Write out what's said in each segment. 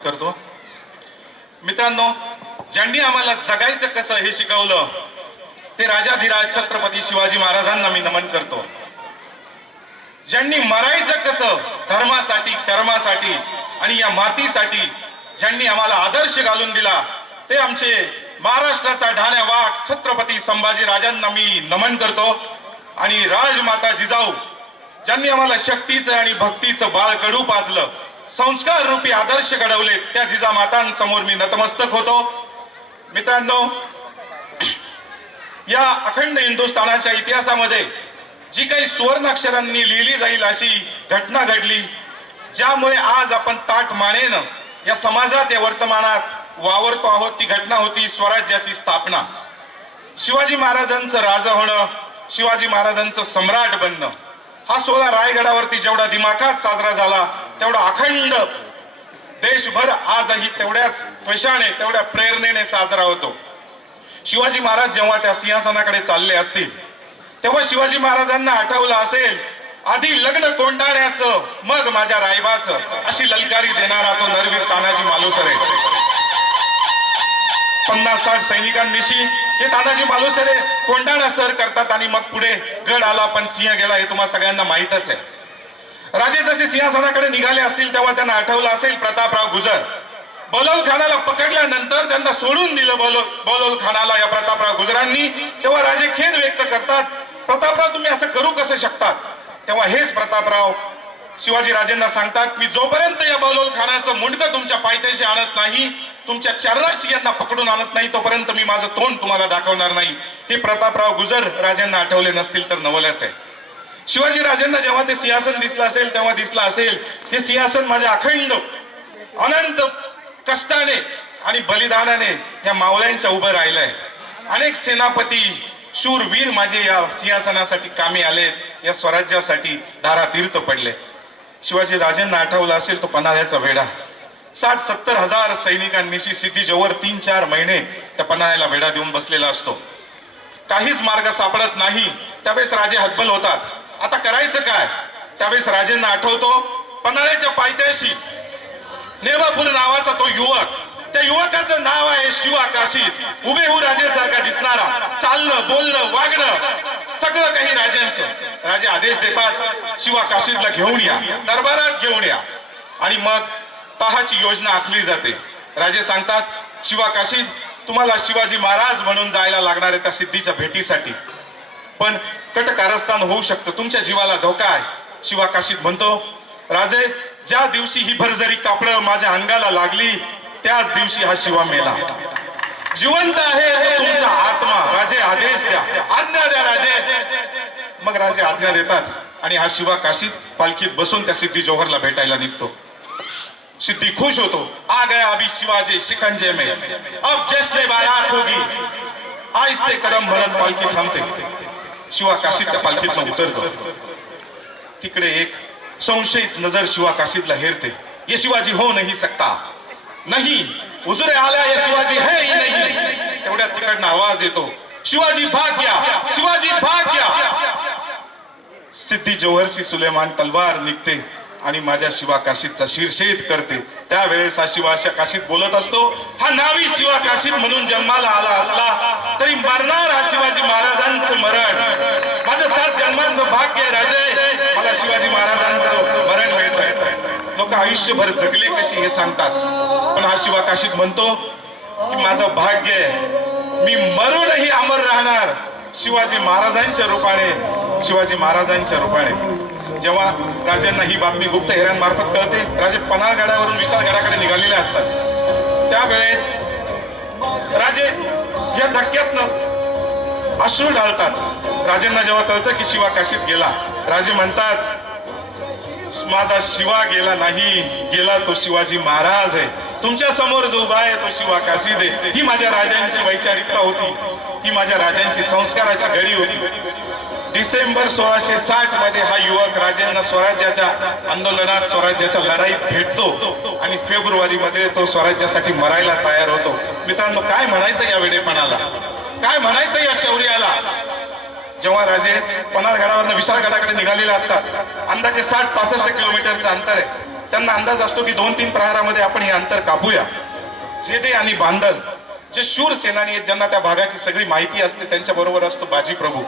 करतो. मित्रांनो, ज्यांनी आम्हाला जगायचं कसं हे शिकवलं ते राजाधिराज छत्रपती शिवाजी महाराजांना मी नमन करतो. ज्यांनी मरायचं कसं धर्मासाठी, कर्मासाठी आणि या मातीसाठी ज्यांनी आम्हाला आदर्श घालून दिला ते आमचे महाराष्ट्राचा ढाण्या वाघ छत्रपती संभाजी राजांना मी नमन करतो. आणि राजमाता जिजाऊ ज्यांनी आम्हाला शक्तीचं आणि भक्तीचं बाळकडू पाजलं, संस्कार रूपी आदर्श घडवले, त्या जिजामातांसमोर मी नतमस्तक होतो. मित्रांनो, या अखंड हिंदुस्थानाच्या इतिहासामध्ये जी काही सुवर्णाक्षरांनी लिहिली जाईल अशी घटना घडली, ज्यामुळे आज आपण ताठ मानेनं या समाजात, या वर्तमानात वावरतो आहोत, ती घटना होती स्वराज्याची स्थापना. शिवाजी महाराजांचं राजा होणं, शिवाजी महाराजांचं सम्राट बनणं, हा सोहळा रायगडावरती जेवढा दिमाखात साजरा झाला तेवढा अखंड देशभर आजही तेवढ्याच त्वेषाने, तेवढ्या प्रेरणेने साजरा होतो. शिवाजी महाराज जेव्हा त्या सिंहासनाकडे चालले असतील तेव्हा शिवाजी महाराजांना आठवलं असेल, आधी लग्न कोंडाण्याचं मग माझ्या रायबाचं, अशी ललकारी देणारा तो नरवीर तानाजी मालुसरे. 50-60 सैनिकांनिशी हे तानाजी मालुसरे कोंडाणा सर करतात आणि मग पुढे गड आला पण सिंह गेला, हे तुम्हाला सगळ्यांना माहीतच आहे. राजे जसे सिंहासनाकडे निघाले असतील तेव्हा त्यांना आठवलं असेल प्रतापराव गुजर. बलोल खानाला पकडल्यानंतर त्यांना सोडून दिलं बलोल खानाला या प्रतापराव गुजरांनी. तेव्हा राजे खेद व्यक्त करतात, प्रतापराव तुम्ही असं करू कसं शकतात. तेव्हा हेच प्रतापराव शिवाजी राजेंना सांगतात, मी जोपर्यंत या बलोल खानाचं मुंडकं तुमच्या पायथ्याशी आणत नाही, तुमच्या चरणाशी यांना पकडून आणत नाही, तोपर्यंत मी माझं तोंड तुम्हाला दाखवणार नाही. हे प्रतापराव गुजर राजांना आठवले नसतील तर नवलच आहे. शिवाजी राजांना जेव्हा ते सिंहासन दिसलं असेल तेव्हा दिसलं असेल, हे सिंहासन माझ्या अखंड अनंत कष्टाने आणि बलिदानाने या मावळ्यांच्या उभं राहिलंय. अनेक सेनापती, शूरवीर माझे या सिंहासनासाठी कामी आलेत, या स्वराज्यासाठी धारातीर्थ पडले. शिवाजी राजांना आठवलं असेल तो पन्हाळ्याचा वेढा. 60-70 हजार सैनिकांनिशी सिद्धीजवळ 3-4 महिने त्या पन्हाळ्याला वेढा देऊन बसलेला असतो. काहीच मार्ग सापडत नाही. त्यावेळेस राजे हतबल होतात. आता करायचं काय? त्यावेळेस राजेंना आठवतो, पन्हाळ्याच्या पायथ्याशी नेमापूर नावाचा तो युवक, त्या युवकाचं नाव आहे शिवाकाशीत. हुबेहूब राजेसारखा दिसणारा, चालणं, बोलणं, वागणं सगळं काही राजांचं. राजे आदेश देतात, शिवाकाशीतला घेऊन या, दरबारात घेऊन या. आणि मग तहाची योजना आखली जाते. राजे सांगतात, शिवाकाशीत तुम्हाला शिवाजी महाराज म्हणून जायला लागणार आहे त्या सिद्धीच्या भेटीसाठी, पण कटकारस्थान होऊ शकतं, तुमच्या जीवाला धोका आहे. शिवाकाशीत म्हणतो, राजे ज्या दिवशी ही भरजरी कापडं माझ्या अंगाला लागली त्याच दिवशी हा शिवा मेला. जिवंत आहे तो तुमचा आत्मा. राजे आदेश द्या, आज्ञा द्या राजे. मग राजे आज्ञा देतात आणि हा शिवा काशीत पालखीत बसून त्या सिद्धी जोहरला भेटायला निघतो. सिद्धी खुश होतो, आ गया अभी शिवाजी शिकंजे में, अब जश्न बारात होगी. आहिस्ते कदम म्हणत पालखी थांबते. शिवा काशीत त्या पालखीतनं उतरतो. तिकडे एक संशयित नजर शिवा काशीतला हेरते. ये शिवाजी हो नहीं सकता, नहीं हुजूर आला, ये शिवाजी है ही नहीं. तेवढ्यात तिकडनं आवाज येतो, शिवाजी भाग गया, शिवाजी भाग गया. सिद्धी जोहरची सुलेमान तलवार निघते आणि माझ्या शिवा काशीतचा शिरछेद करते. त्यावेळेस हा शिवा काशीत बोलत असतो, हा नावी शिवा काशीत म्हणून जन्माला आला असला तरी मरणार हा शिवाजी महाराजांचं मरण. माझं 7 जन्मांचं भाग्य आहे राजे, मला शिवाजी महाराजांचं मरण मिळतंय. लोक आयुष्यभर जगले कशी हे सांगतात, पण हा शिवा काशीत म्हणतो की माझं भाग्य आहे, मी मरूनही अमर राहणार शिवाजी महाराजांच्या रूपाने, शिवाजी महाराजांच्या रूपाने. जेव्हा राजांना ही बातमी गुप्त हेऱ्यांमार्फत कळते, राजे पन्हाळगडावरून विशाळगडाकडे निघालेले असतात. त्यावेळेस राजे या धक्क्यातनं अश्रू ढाळतात. राजांना जेव्हा कळतं की शिवा काशीत गेला, राजे म्हणतात, माझा शिवा गेला नाही, गेला तो शिवाजी महाराज आहे. तुमच्या समोर जो उभा आहे तो शिवा काशीद आहे. ही माझ्या राजांची वैचारिकता होती, ही माझ्या राजांची संस्काराची घडी होती. डिसेंबर 1660 मध्ये हा युवक राजेंना स्वराज्याच्या आंदोलनात, स्वराज्याच्या लढाईत भेटतो आणि फेब्रुवारी मध्ये तो स्वराज्यासाठी मरायला तयार होतो. मित्रांनो, काय म्हणायचं या वेडेपणाला, काय म्हणायचं या शौर्याला. जेव्हा राजे पन्हाळगडावरनं विशाळगडाकडे निघालेले असतात, अंदाजे 60-65 किलोमीटरचं अंतर आहे. त्यांना अंदाज असतो की 2-3 प्रहारामध्ये आपण हे अंतर कापूया. जेदे आणि बांदल जे शूर सेनानी आहेत, ज्यांना त्या भागाची सगळी माहिती असते, त्यांच्या बरोबर असतो बाजी प्रभू.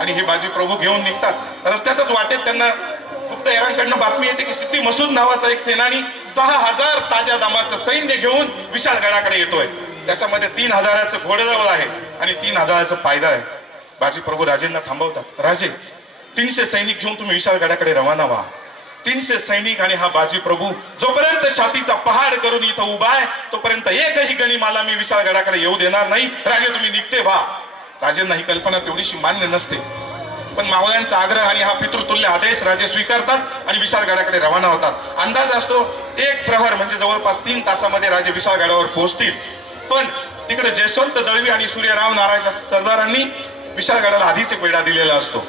आणि हे बाजी प्रभू घेऊन निघतात. रस्त्यातच वाटेत त्यांना गुप्त एरांकडनं बातमी येते की सिद्धी मसूद नावाचा एक सेनानी 6000 ताज्या दमाचं सैन्य घेऊन विशाळगडाकडे येतोय. त्याच्यामध्ये 3000चं घोडेदळ आहे आणि 3000चं पायदळ आहे. बाजी प्रभू राजेंना थांबवतात. राजे, 300 सैनिक घेऊन तुम्ही विशाळगडाकडे रवाना व्हा. 300 सैनिक आणि हा बाजी प्रभू जोपर्यंत छातीचा पहाड करून इथं उभा आहे तोपर्यंत एकही गणिमाला मी विशाळगडाकडे येऊ देणार नाही. राजे, तुम्ही निघते व्हा. राजेंना ही कल्पना तेवढीशी मान्य नसते, पण मावळ्यांचा आग्रह आणि हा पितृतुल्य आदेश राजे स्वीकारतात आणि विशाळगडाकडे रवाना होतात. अंदाज असतो 1 प्रहर म्हणजे जवळपास 3 तासामध्ये राजे विशाळगडावर पोहोचतील. पण तिकडे जयवंत दळवी आणि सूर्यराव नारायणच्या सरदारांनी विशाळगडाला आधीच एक वेढा दिलेला असतो.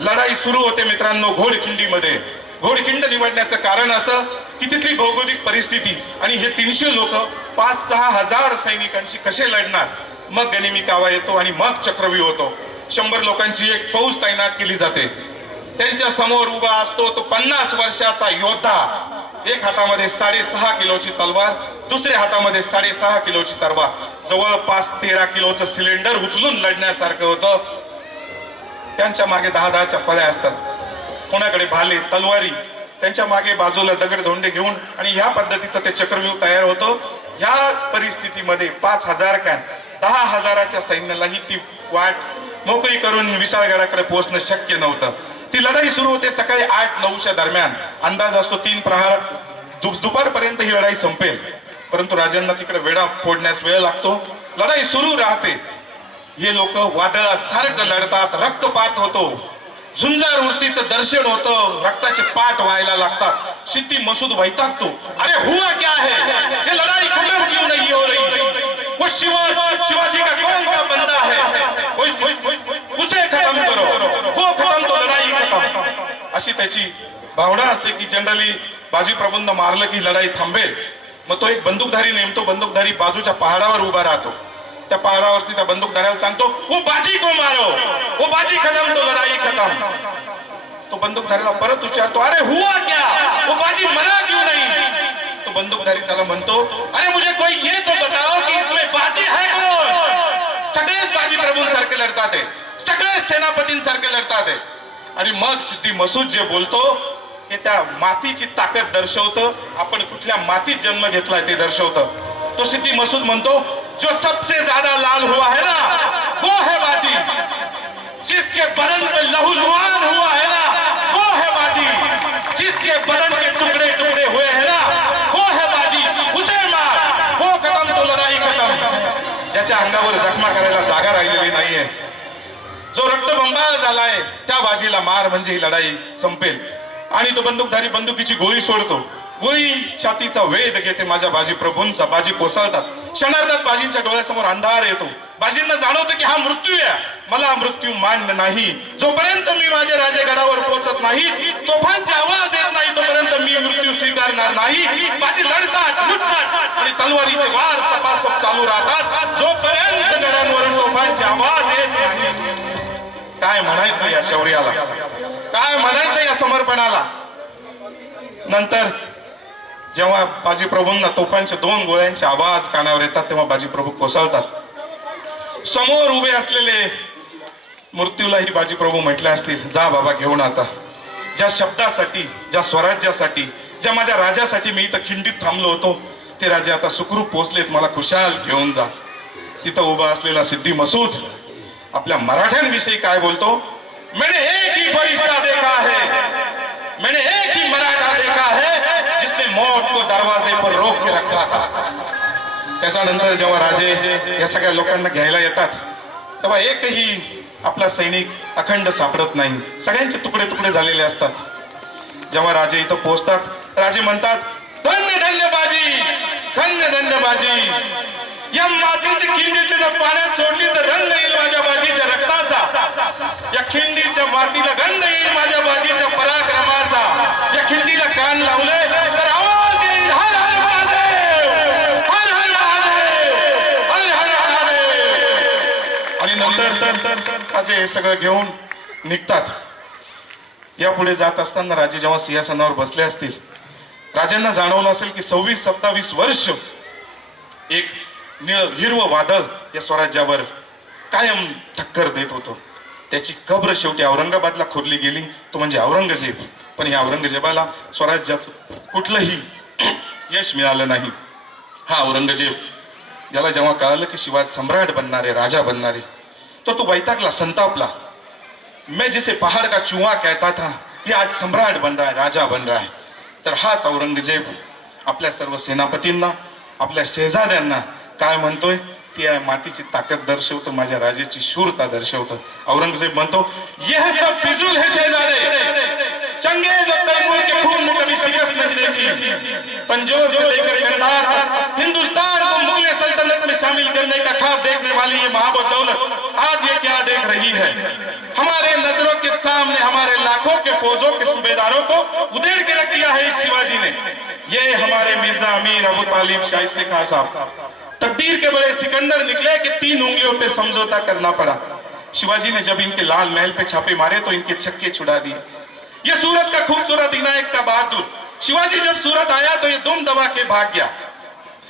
लढाई सुरू होते मित्रांनो घोडखिंडीमध्ये. घोडखिंड निवडण्याचं कारण असं की तिथली भौगोलिक परिस्थिती आणि हे 300 लोक 5-6 हजार सैनिकांशी कसे लढणार. मग गनिमी कावा येतो आणि मग चक्रव्यूह होतो. 100 लोकांची एक फौज तैनात केली जाते. त्यांच्या समोर उभा असतो तो 50 वर्षाचा योद्धा. एक हातामध्ये 6.5 किलोची तलवार, दुसऱ्या हातामध्ये 6.5 किलोची तलवार. जवळपास 13 किलोचं सिलेंडर उचलून लढण्यासारखं होतं. त्यांच्या मागे 10-10च्या फळ्या असतात. कोणाकडे भाले, तलवारी, त्यांच्या मागे बाजूला दगडधोंडे घेऊन आणि ह्या पद्धतीचं ते चक्रव्यूह तयार होतं. ह्या परिस्थितीमध्ये 5000 काय 10,000च्या सैन्यालाही ती वाट मोकळी करून विशाळगडाकडे पोहोचणं शक्य नव्हतं. ती लढाई सुरू होते सकाळी 8-9च्या दरम्यान. अंदाज असतो 3 प्रहार दुपारपर्यंत ही लढाई संपेल. परंतु राजांना तिकडे वेढा फोडण्यास वेळ लागतो. लढाई सुरू राहते. हे लोक वादळासारखं लढतात. रक्तपात होतो. झुंजार वृत्तीचं दर्शन होतं. रक्ताचे पाठ व्हायला लागतात. सिद्धी मसूद वैतागतो. अरे हुआ क्या है? ये लढाई खत्म क्यों नहीं हो रही? वो शिवाजी का कौन सा बंदा है? उसे खत्म करो. वो खत्म तो लढाई खत्म. अशी त्याची भावना असते की जनरली बाजी प्रभूंना मारलं की लढाई थांबेल. मग तो एक बंदूकधारी नेमतो. बंदूकधारी बाजूच्या पहाडावर उभा राहतो. त्या पहाडावरती त्या बंदूकधाऱ्याला सांगतो, वो बाजी को मारो, वो बाजी खत्म तो लढाई खत्म. तो बंदूकधाऱ्याला परत विचारतो, अरे हुआ क्या? वो बाजी मरा क्यों नहीं? तो बंदूकधारी त्याला म्हणतो, अरे मुझे कोई ये तो बताओ कि इसमें बाजी है कौन? सगळेच बाजी प्रभूंसारखे लढतात, सगळेच सेनापतींसारखे लढतात. आणि मग सिद्धी मसूद जे बोलतो हे त्या मातीची ताकद दर्शवतं. आपण कुठल्या मातीत जन्म घेतलाय ते दर्शवतं. तो सिद्धी मसूद म्हणतो, जो सबसे ज्यादा लाल हुआ है ना वो है बाजी. जिसके बदन में लहूलुहान हुआ है ना वो है बाजी. जिसके बदन के टुकड़े टुकड़े हुए हैं ना वो है बाजी. उसे मार, वो खत्म तो लढाई खत्म. ज्याच्या अंगावर जखमा करायला जागा राहिलेली नाहीये, जो रक्तबंबाळ झालाय त्या बाजीला मार म्हणजे ही लढाई संपेल. आणि तो बंदूकधारी बंदुकीची गोळी सोडतो. गोळी छातीचा वेध घेते माझ्या बाजी प्रभूंचा. बाजी कोसळतात. क्षणार्धात बाजींच्या डोळ्यासमोर अंधार येतो. बाजींना जाणवतं की हा मृत्यू आहे. मला मृत्यू मान्य नाही. जोपर्यंत मी माझ्या राजगडावर पोहोचत नाही, तोफांचे आवाज येत नाही, तोपर्यंत मी मृत्यू स्वीकारणार नाही. बाजी लढतात, लुटतात आणि तलवारीचे वार सपासप चालू राहतात जोपर्यंत गडांवरून तोफांचे आवाज येत नाही. काय म्हणायचं या शौर्याला? काय म्हणायचं या समर्पणाला? नंतर जेव्हा बाजी प्रभूंना तोफांच्या 2 गोळ्यांचे आवाज कानावर येतात तेव्हा बाजी प्रभू कोसळतात. समोर उभे असलेले मृत्यूलाही बाजी प्रभू म्हटले असतील, जा बाबा घेऊन आता. ज्या शब्दासाठी, ज्या स्वराज्यासाठी, ज्या माझ्या राजासाठी मी इथं खिंडीत थांबलो होतो ते राजे आता सुखरूप पोहोचलेत. मला खुशाल घेऊन जा. तिथं उभा असलेला सिद्धी मसूद आपल्या मराठ्यांविषयी काय बोलतो? मैंने एक ही फरिश्ता देखा है, मैंने एक ही मराठा देखा है जिसने मौत को दरवाजे पर रोक के रखा था. त्याच्यानंतर जेव्हा राजे या सगळ्या लोकांना घ्यायला येतात तेव्हा एकही आपला सैनिक अखंड सापडत नाही. सगळ्यांचे तुकडे तुकडे झालेले असतात. जेव्हा राजे इथं पोहोचतात राजे म्हणतात, धन्य धन्य बाजी, धन्य धन्य बाजी. या मातीची खिंडीतली जर पाण्यात सोडली तर रंग येईल माझ्या बाजीच्या रक्ताचा. या खिंडीच्या मातीला गंध येईल माझ्या बाजीच्या पराक्रमाचा. या खिंडीला कान लावले तर आवाज येईल, हर हर महादेव, हर हर महादेव, हर हर महादेव. आणि नंतर राजे हे सगळं घेऊन निघतात. यापुढे जात असताना राजे जेव्हा सिंहासनावर बसले असतील राजांना जाणवलं असेल की 26-27 वर्ष एक हिरवं वादळ या स्वराज्यावर कायम टक्कर देत होतो. त्याची कब्र शेवटी औरंगाबादला खोदली गेली, तो म्हणजे औरंगजेब. पण या औरंगजेबाला स्वराज्याचं कुठलंही यश मिळालं नाही. हा औरंगजेब याला जेव्हा कळालं की शिवाजी सम्राट बनणारे, राजा बनणारे, तो वैतागला, संतापला. मैं जिसे पहाड़ का चूहा कहता था ये आज सम्राट बन रहा है, राजा बन रहा है. तर हाच औरंगजेब आपल्या सर्व सेनापतींना, आपल्या शहजाद्यांना काय म्हणतोय, ती आहे मातीची ताकद दर्शवतो, माझ्या राजाची शूरता दर्शवतो. औरंगजेब म्हणतो, यह सब फिजूल है शहजादे, चंगेज और तैमूर के खून में कभी शिकस्त नहीं देखी. पंजोर से लेकर कंधार तक हिंदुस्तान को मुगल सल्तनत में शामिल करने का ख्वाब देखने वाली ये महाबत दौलत आज ये क्या देख रही है. हमारे नजरों के सामने हमारे लाखों के फौजों के सूबेदारों को उधेड़ के रख दिया है इस शिवाजी ने. ये हमारे मिर्जा अमीर अबू तालिब शाइस्ते खां साहब तकदीर के बड़े सिकंदर निकले कि 3 उंगलियों पे समझौता करना पड़ा. शिवाजी ने जब इनके लाल महल पे छापे मारे तो इनके छक्के छुड़ा दिए. ये सूरत का खूबसूरत इनायत का बहादुर शिवाजी जब सूरत आया तो ये दुम दबा के भाग गया.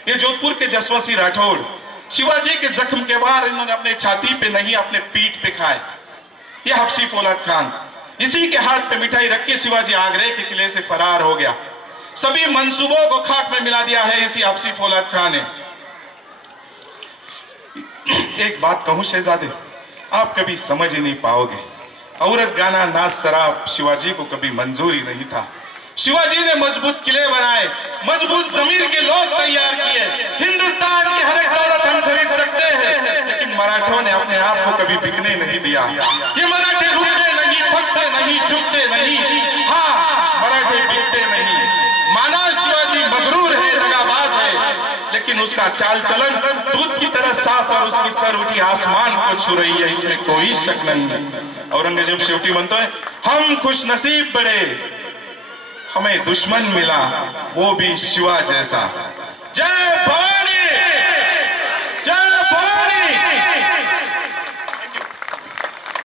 ये जोधपुर के जसवंत सिंह राठौड़ शिवाजी के जख्म के वार इन्होंने अपने छाती पे नहीं अपने पीठ पे खाए. ये हफ्सी फौलाद खान, इसी के हाथ पे मिठाई रख के शिवाजी आगरे के किले से फरार हो गया. सभी मंसूबों को खाक में मिला दिया है इसी हफ्सी फौलाद खान ने. एक बात कहूं शहजादे, आप कभी समझ ही नहीं पाओगे. औरत गाना, नाच, शराब शिवाजी को कभी मंजूरी नहीं था. शिवाजी ने मजबूत किले बनाए, मजबूत जमीर के लोग तैयार किए. हिंदुस्तान की हर एक दौलत हम खरीद सकते हैं, लेकिन मराठों ने अपने आप को कभी बिकने नहीं दिया. ये मराठे रुकते नहीं, थकते नहीं, झुकते नहीं. हाँ, मराठे बिकते नहीं. माना शिवाजी मगरूर है, दगाबाज है, लेकिन उसका चाल चलन दूध की तरह साफ और उसकी सर उठी आसमान को छू रही है, इसमें कोई शक नहीं. औरंगजेब शेवटी म्हणतोय, हम खुश नसीब बड़े, हमें दुश्मन मिला वो भी शिवा जैसा. जय भवानी.